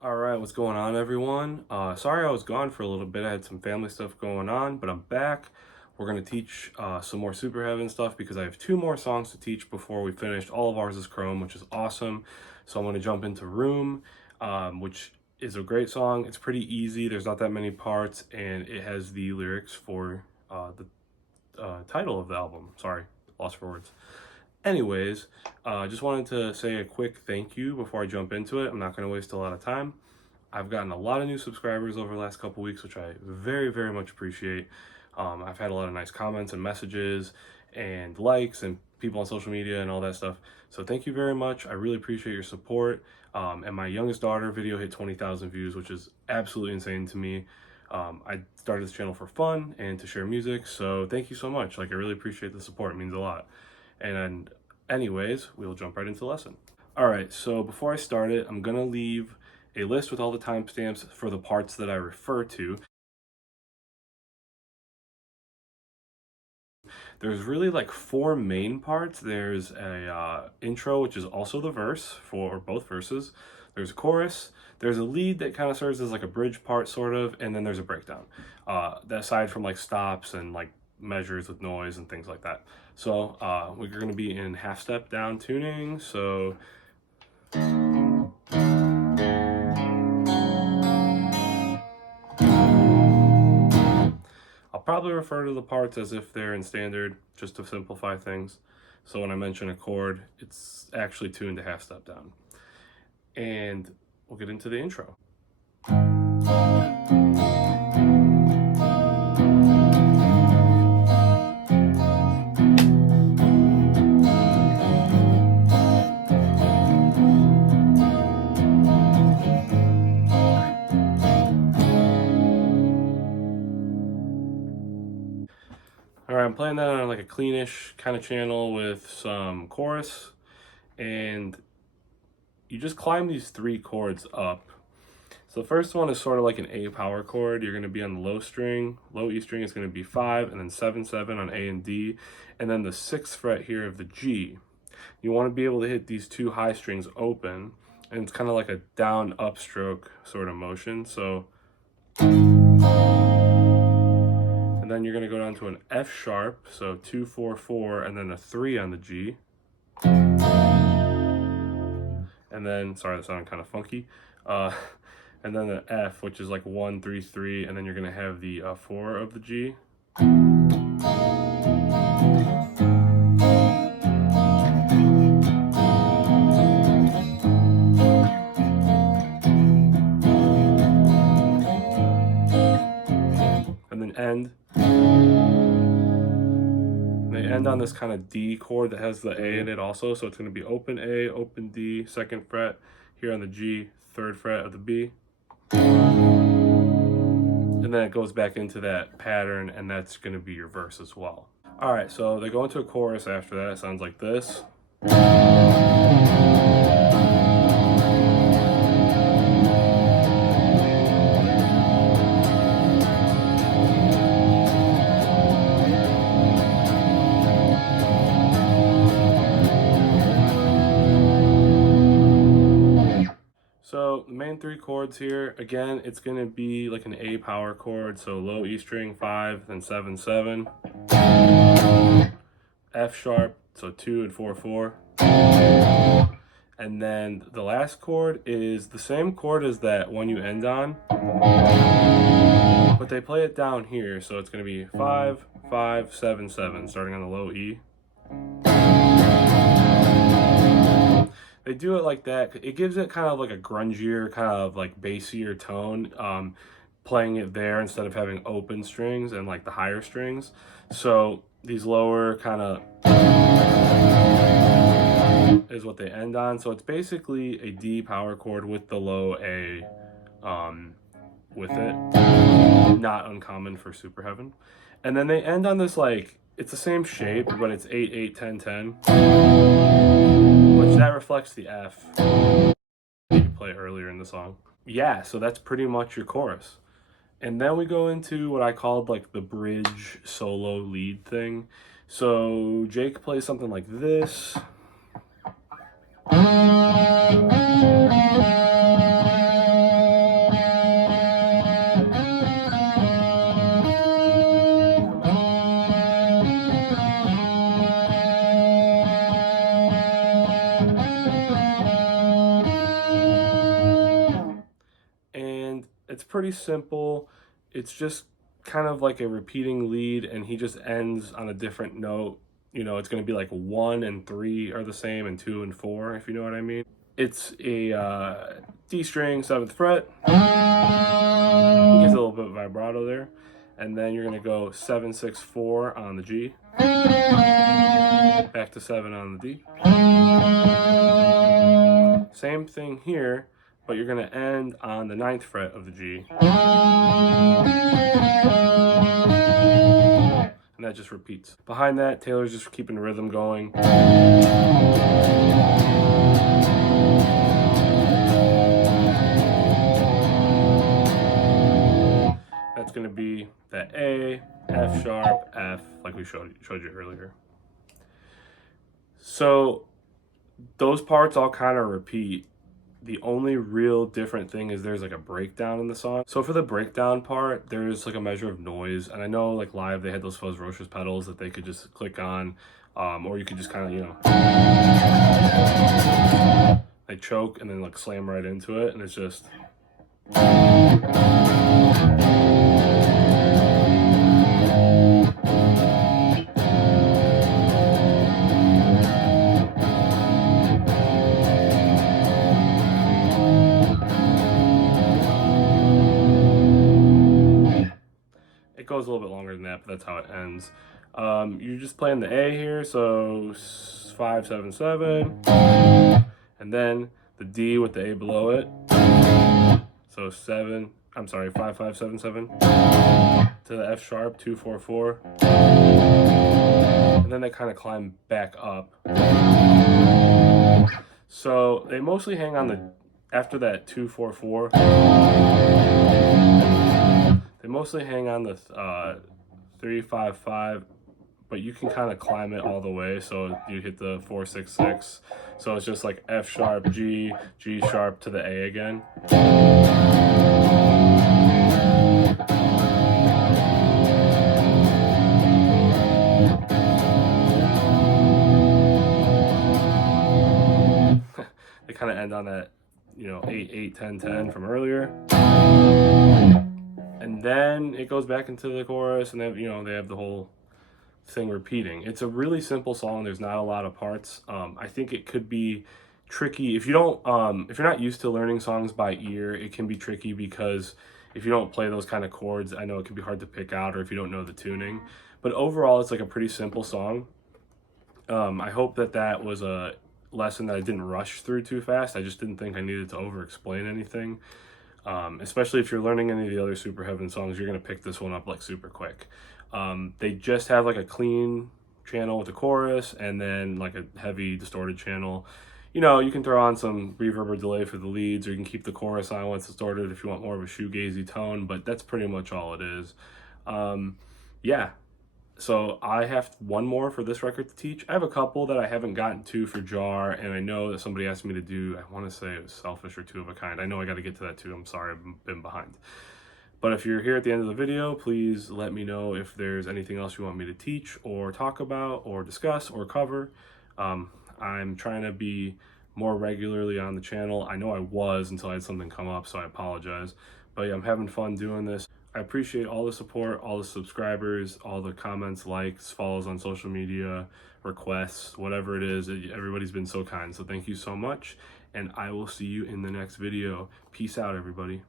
All right, what's going on, everyone? Sorry I was gone for a little bit. I had some family stuff going on, but I'm back. We're going to teach some more Superheaven stuff because I have two more songs to teach before we finish. All of ours is Chrome, which is awesome. So I'm going to jump into Room, which is a great song. It's pretty easy. There's not that many parts, and it has the lyrics for the title of the album. Sorry, lost for words. Anyways, just wanted to say a quick thank you before I jump into it. I'm not going to waste a lot of time. I've gotten a lot of new subscribers over the last couple weeks, which I very, very much appreciate. I've had a lot of nice comments and messages and likes and people on social media and all that stuff. So thank you very much. I really appreciate your support. And my youngest daughter video hit 20,000 views, which is absolutely insane to me. I started this channel for fun and to share music. So thank you so much. Like, I really appreciate the support. It means a lot. And anyways, we'll jump right into the lesson. All right, so before I start it, I'm gonna leave a list with all the timestamps for the parts that I refer to. There's really like four main parts. There's a intro, which is also the verse for both verses. There's a chorus. There's a lead that kind of serves as like a bridge part, sort of, and then there's a breakdown. That aside from like stops and like measures with noise and things like that. So we're going to be in half step down tuning. So I'll probably refer to the parts as if they're in standard, just to simplify things. So when I mention a chord, it's actually tuned to half step down. And we'll get into the intro. All right, I'm playing that on like a cleanish kind of channel with some chorus, and you just climb these three chords up. So the first one is sort of like an A power chord. You're going to be on the low string. Low E string is going to be 5, and then 7, 7 on A and D, and then the 6th fret here of the G. You want to be able to hit these two high strings open, and it's kind of like a down upstroke sort of motion. So, and then you're going to go down to an F sharp, so 2, 4, 4, and then a 3 on the G. And then, sorry, that sounded kind of funky. And then the F, which is like 1, 3, 3, and then you're gonna have the 4 of the G. And then end. They end on this kind of D chord that has the A in it also, so it's gonna be open A, open D, 2nd fret, here on the G, 3rd fret of the B. And then it goes back into that pattern, and that's going to be your verse as well. All right, so they go into a chorus after that. It sounds like this. So the main three chords here, again, it's going to be like an A power chord. So low E string 5, then 7, 7. F sharp, so 2 and 4, 4. And then the last chord is the same chord as that one you end on, but they play it down here. So it's going to be 5, 5, 7, 7, starting on the low E. They do it like that. It gives it kind of like a grungier, kind of like bassier tone, playing it there instead of having open strings and like the higher strings. So these lower kind of is what they end on. So it's basically a D power chord with the low A with it. Not uncommon for Superheaven. And then they end on this like, it's the same shape, but it's 8, 8, 10, 10. Which that reflects the F that you play earlier in the song. Yeah, so that's pretty much your chorus. And then we go into what I called like the bridge solo lead thing. So Jake plays something like this. It's pretty simple. It's just kind of like a repeating lead, and he just ends on a different note. You know, it's going to be like 1 and 3 are the same, and 2 and 4, if you know what I mean. It's a D string, 7th fret. It gives a little bit of vibrato there. And then you're going to go 7, 6, 4 on the G. Back to 7 on the D. Same thing here, but you're going to end on the 9th fret of the G. And that just repeats. Behind that, Taylor's just keeping the rhythm going. That's going to be that A, F sharp, F, like we showed you earlier. So those parts all kind of repeat. The only real different thing is there's like a breakdown in the song. So for the breakdown part, there's like a measure of noise. And I know like live they had those Fuzz Roches pedals that they could just click on, or you could just kind of, you know, they choke and then like slam right into it, and it's just. It goes a little bit longer than that, but that's how it ends. You're just playing the A here, so 5, 7, 7, and then the D with the A below it. So 5, 5, 7, 7 to the F sharp, 2, 4, 4, and then they kind of climb back up. So they mostly hang on the after that 2, 4, 4. They mostly hang on the 3, 5, 5, but you can kind of climb it all the way. So you hit the 4, 6, 6. So it's just like F sharp, G, G sharp to the A again. They kind of end on that, you know, 8, 8, 10, 10 from earlier. And then it goes back into the chorus, and they have the whole thing repeating. It's a really simple song. There's not a lot of parts. I think it could be tricky if you don't, if you're not used to learning songs by ear. It can be tricky because if you don't play those kind of chords, I know it can be hard to pick out, or if you don't know the tuning. But overall, it's like a pretty simple song. I hope that was a lesson that I didn't rush through too fast. I just didn't think I needed to over-explain anything. Especially if you're learning any of the other Superheaven songs, you're going to pick this one up like super quick. They just have like a clean channel with a chorus and then like a heavy distorted channel. You know, you can throw on some reverb or delay for the leads, or you can keep the chorus on when it's distorted if you want more of a shoegazy tone, but that's pretty much all it is. Yeah. So I have one more for this record to teach. I have a couple that I haven't gotten to for Jar, and I know that somebody asked me to do, I want to say it was Selfish or Two of a Kind. I know I got to get to that too. I'm sorry, I've been behind. But if you're here at the end of the video, please let me know if there's anything else you want me to teach or talk about or discuss or cover. I'm trying to be more regularly on the channel. I know I was until I had something come up, so I apologize. But yeah, I'm having fun doing this. I appreciate all the support, all the subscribers, all the comments, likes, follows on social media, requests, whatever it is. Everybody's been so kind, so thank you so much, and I will see you in the next video. Peace out, everybody.